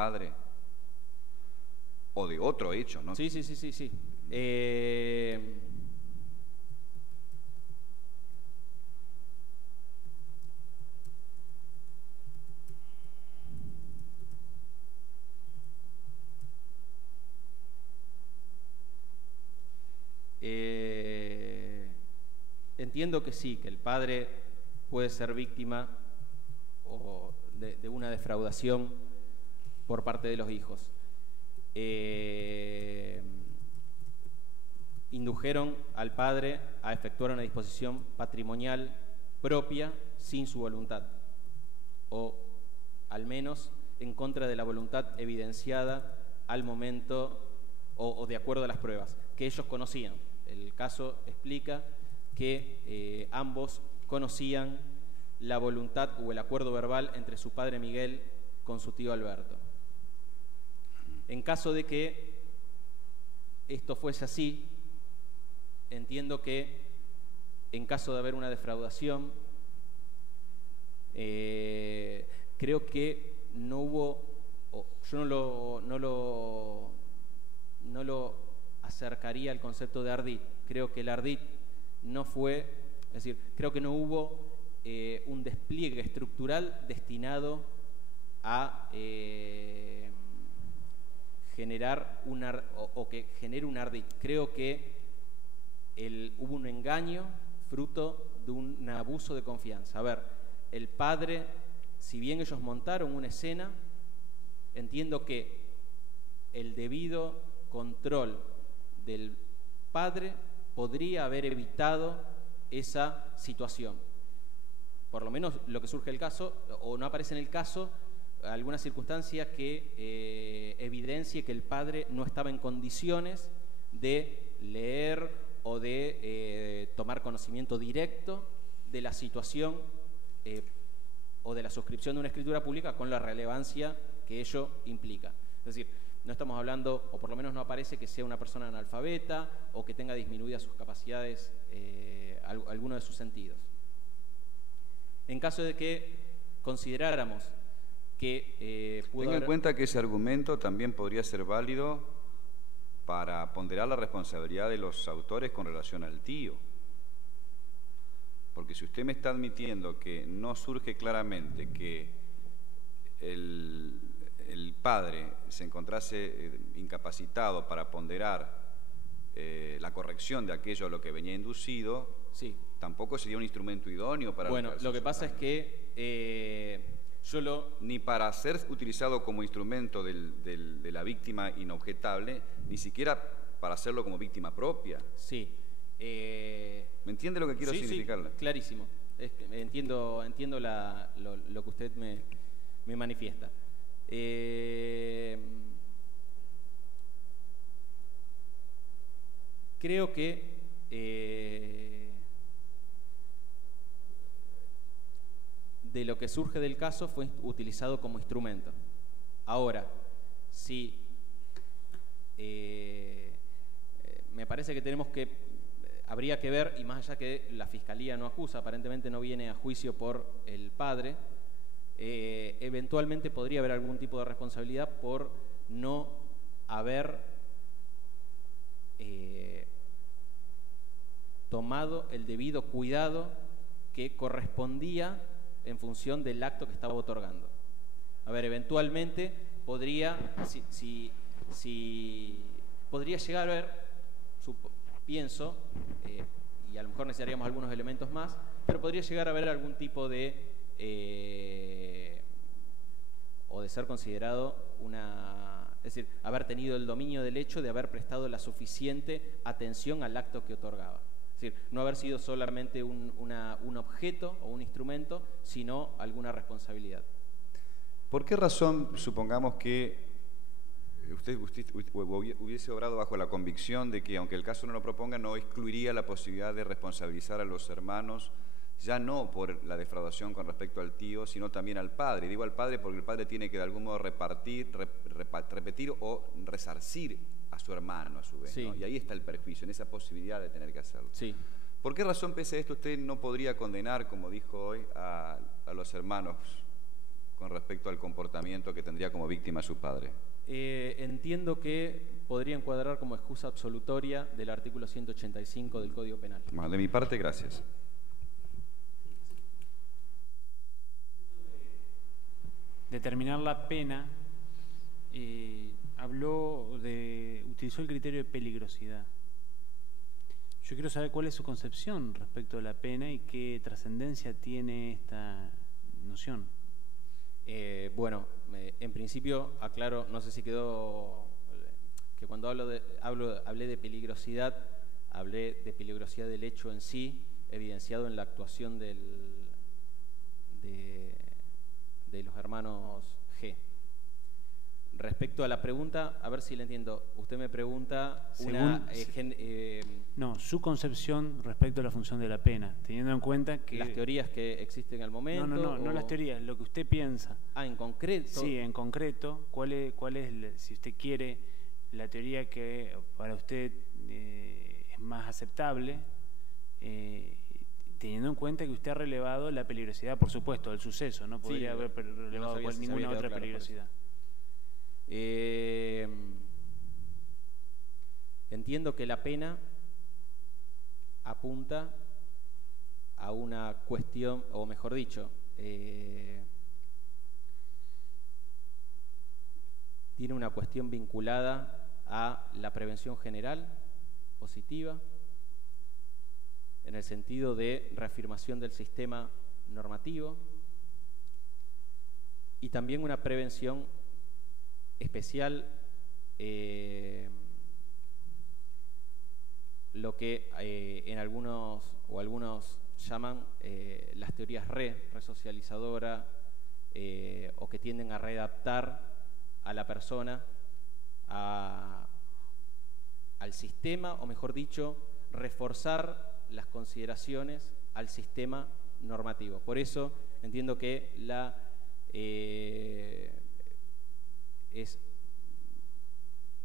padre o de otro hecho, ¿no? Sí. Entiendo que sí, que el padre puede ser víctima de una defraudación por parte de los hijos. Indujeron al padre a efectuar una disposición patrimonial propia sin su voluntad, o al menos en contra de la voluntad evidenciada al momento o de acuerdo a las pruebas que ellos conocían. El caso explica que ambos conocían la voluntad o el acuerdo verbal entre su padre Miguel con su tío Alberto. En caso de que esto fuese así, entiendo que en caso de haber una defraudación, creo que no hubo, yo no lo acercaría al concepto de ardid. Creo que el ardid no fue, es decir, creo que no hubo un despliegue estructural destinado a generar o que genere un ardid. Creo que hubo un engaño fruto de un abuso de confianza. A ver, el padre, si bien ellos montaron una escena, entiendo que el debido control del padre podría haber evitado esa situación. Por lo menos lo que surge del caso, o no aparece en el caso alguna circunstancia que evidencie que el padre no estaba en condiciones de leer o de tomar conocimiento directo de la situación o de la suscripción de una escritura pública con la relevancia que ello implica. Es decir, no estamos hablando, o por lo menos no aparece que sea una persona analfabeta o que tenga disminuidas sus capacidades, alguno de sus sentidos. En caso de que consideráramos que Tenga en cuenta que ese argumento también podría ser válido para ponderar la responsabilidad de los autores con relación al tío. Porque si usted me está admitiendo que no surge claramente que el padre se encontrase incapacitado para ponderar la corrección de aquello a lo que venía inducido, sí, tampoco sería un instrumento idóneo para... Bueno, lo que pasa es que ni para ser utilizado como instrumento de la víctima inobjetable, ni siquiera para hacerlo como víctima propia. Sí. ¿Me entiende lo que quiero significarle? Sí, clarísimo. Entiendo lo que usted me manifiesta. Creo que de lo que surge del caso fue utilizado como instrumento. Ahora, sí, me parece que habría que ver, y más allá que la Fiscalía no acusa, aparentemente no viene a juicio por el padre, eventualmente podría haber algún tipo de responsabilidad por no haber tomado el debido cuidado que correspondía en función del acto que estaba otorgando. A ver, eventualmente podría, podría llegar a ver, pienso, y a lo mejor necesitaríamos algunos elementos más, pero podría llegar a haber algún tipo de, o de ser considerado es decir, haber tenido el dominio del hecho de haber prestado la suficiente atención al acto que otorgaba. Es decir, no haber sido solamente un objeto o un instrumento, sino alguna responsabilidad. ¿Por qué razón supongamos que usted hubiese obrado bajo la convicción de que, aunque el caso no lo proponga, no excluiría la posibilidad de responsabilizar a los hermanos, ya no por la defraudación con respecto al tío, sino también al padre? Digo al padre porque el padre tiene que de algún modo repetir o resarcir a su hermano a su vez, sí, ¿no? Y ahí está el perjuicio, en esa posibilidad de tener que hacerlo. Sí. ¿Por qué razón, pese a esto, usted no podría condenar, como dijo hoy, a los hermanos con respecto al comportamiento que tendría como víctima su padre? Entiendo que podría encuadrar como excusa absolutoria del artículo 185 del Código Penal. Bueno, de mi parte, gracias. Determinar la pena, utilizó el criterio de peligrosidad. Yo quiero saber cuál es su concepción respecto de la pena y qué trascendencia tiene esta noción. Bueno, en principio aclaro, no sé si quedó, que cuando hablé de peligrosidad, hablé de peligrosidad del hecho en sí, evidenciado en la actuación de los hermanos G. Respecto a la pregunta, a ver si la entiendo. Usted me pregunta no, su concepción respecto a la función de la pena, teniendo en cuenta que... Las teorías que existen al momento... No las teorías, lo que usted piensa. Ah, en concreto. Sí, en concreto, ¿cuál es si usted quiere, la teoría que para usted es más aceptable, teniendo en cuenta que usted ha relevado la peligrosidad, por supuesto, del suceso, no podría haber relevado ninguna otra peligrosidad. Entiendo que la pena apunta a una cuestión, o mejor dicho, tiene una cuestión vinculada a la prevención general, positiva, en el sentido de reafirmación del sistema normativo, y también una prevención especial, lo que en algunos llaman las teorías resocializadora, o que tienden a readaptar a la persona al sistema, o mejor dicho, reforzar las consideraciones al sistema normativo. Por eso entiendo que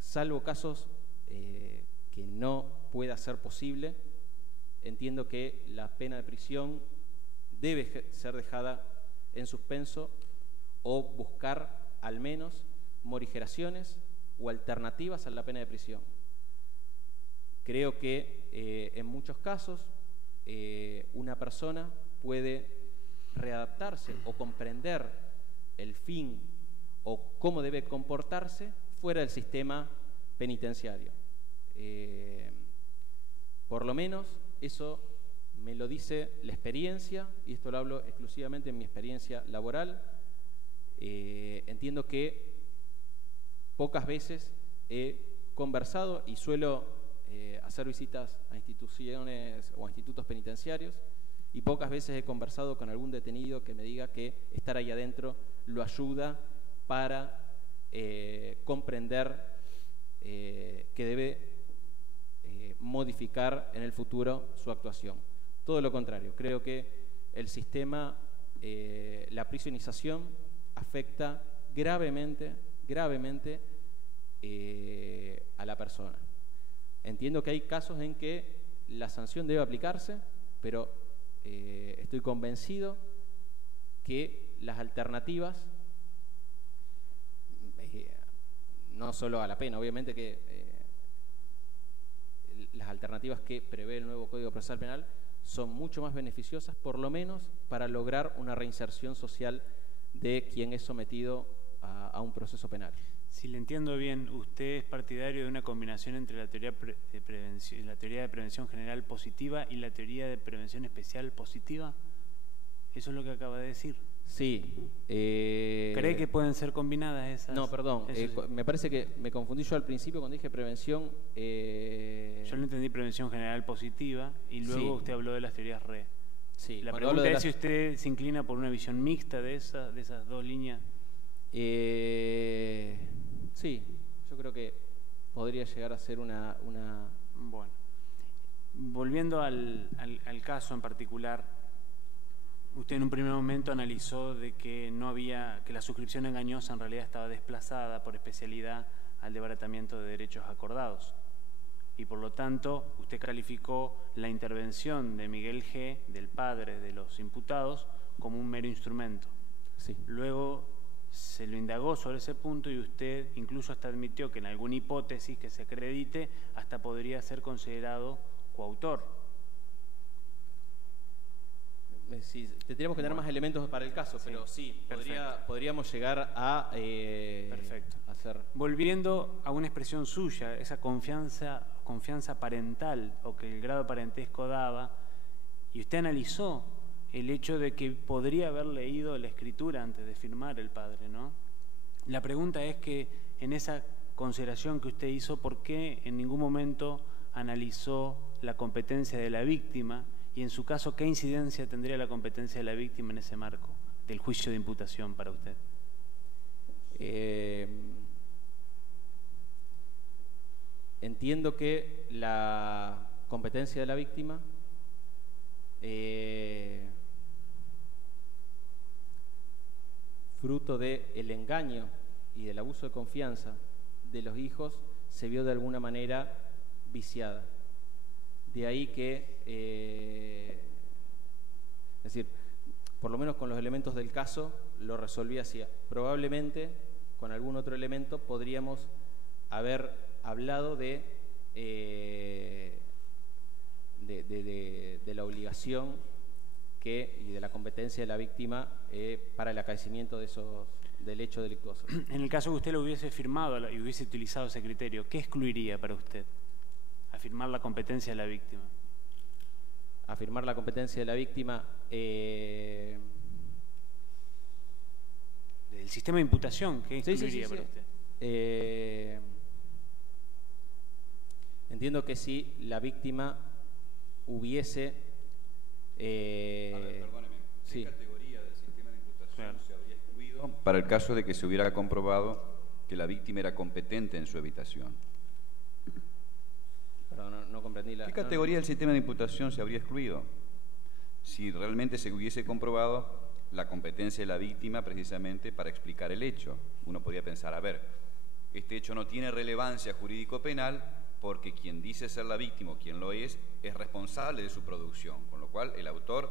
salvo casos que no pueda ser posible, entiendo que la pena de prisión debe ser dejada en suspenso o buscar al menos morigeraciones o alternativas a la pena de prisión. Creo que en muchos casos una persona puede readaptarse o comprender el fin o cómo debe comportarse fuera del sistema penitenciario. Por lo menos eso me lo dice la experiencia, y esto lo hablo exclusivamente en mi experiencia laboral. Entiendo que pocas veces he conversado y suelo hacer visitas a instituciones o a institutos penitenciarios, y pocas veces he conversado con algún detenido que me diga que estar ahí adentro lo ayuda para comprender que debe modificar en el futuro su actuación. Todo lo contrario, creo que el sistema, la prisionización afecta gravemente a la persona. Entiendo que hay casos en que la sanción debe aplicarse, pero estoy convencido que las alternativas, no solo a la pena, obviamente que las alternativas que prevé el nuevo Código Procesal Penal son mucho más beneficiosas, por lo menos para lograr una reinserción social de quien es sometido a un proceso penal. Si le entiendo bien, usted es partidario de una combinación entre la teoría de prevención general positiva y la teoría de prevención especial positiva. ¿Eso es lo que acaba de decir? Sí. ¿Cree que pueden ser combinadas esas? No, perdón. Sí. Me parece que me confundí yo al principio cuando dije prevención. Yo le entendí prevención general positiva y luego Sí. usted habló de las teorías RE. Sí. La Cuando pregunta es si usted se inclina por una visión mixta de esas dos líneas. Sí, yo creo que podría llegar a ser una... Bueno, volviendo al caso en particular, usted en un primer momento analizó de que que la suscripción engañosa en realidad estaba desplazada por especialidad al desbaratamiento de derechos acordados, y por lo tanto usted calificó la intervención de Miguel G., del padre de los imputados, como un mero instrumento. Sí. Luego se lo indagó sobre ese punto y usted incluso hasta admitió que en alguna hipótesis que se acredite hasta podría ser considerado coautor. Sí, tendríamos que tener más elementos para el caso, pero sí, podríamos llegar a hacer. Volviendo a una expresión suya, esa confianza parental o que el grado de parentesco daba, y usted analizó el hecho de que podría haber leído la escritura antes de firmar el padre, ¿no? La pregunta es que en esa consideración que usted hizo, ¿por qué en ningún momento analizó la competencia de la víctima? Y en su caso, ¿qué incidencia tendría la competencia de la víctima en ese marco del juicio de imputación para usted? Entiendo que la competencia de la víctima fruto del engaño y del abuso de confianza de los hijos se vio de alguna manera viciada. De ahí que, es decir, por lo menos con los elementos del caso lo resolví así. Probablemente con algún otro elemento podríamos haber hablado de la obligación y de la competencia de la víctima para el acaecimiento del hecho delictuoso. En el caso que usted lo hubiese firmado y hubiese utilizado ese criterio, ¿qué excluiría para usted? Afirmar la competencia de la víctima. Afirmar la competencia de la víctima. Del sistema de imputación, ¿qué excluiría para usted? Entiendo que si la víctima hubiese... perdóneme, ¿qué categoría del sistema de imputación se habría excluido para el caso de que se hubiera comprobado que la víctima era competente en su evitación? Perdón, no comprendí la... ¿Qué categoría del sistema de imputación se habría excluido? Si realmente se hubiese comprobado la competencia de la víctima precisamente para explicar el hecho. Uno podría pensar, a ver, este hecho no tiene relevancia jurídico-penal porque quien dice ser la víctima o quien lo es responsable de su producción, con lo cual el autor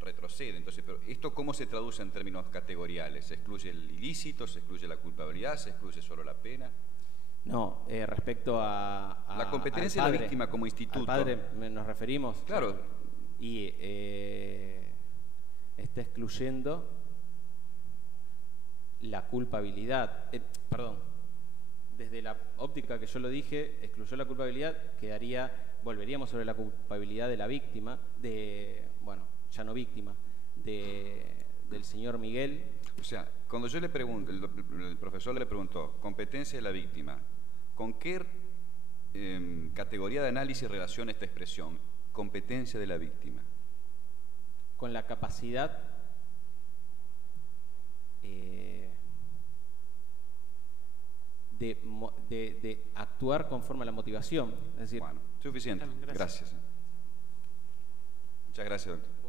retrocede. Entonces, pero ¿esto cómo se traduce en términos categoriales? ¿Se excluye el ilícito? ¿Se excluye la culpabilidad? ¿Se excluye solo la pena? No, respecto a la competencia de la víctima como instituto. Al padre nos referimos. Claro. Y está excluyendo la culpabilidad. Perdón, desde la óptica que yo lo dije, excluyó la culpabilidad, volveríamos sobre la culpabilidad de la víctima, ya no víctima, del señor Miguel. O sea, cuando yo le pregunto, el profesor le preguntó, competencia de la víctima, ¿con qué categoría de análisis relaciona esta expresión? Competencia de la víctima. Con la capacidad de actuar conforme a la motivación. Es decir, bueno, suficiente. Gracias. Muchas gracias, doctor.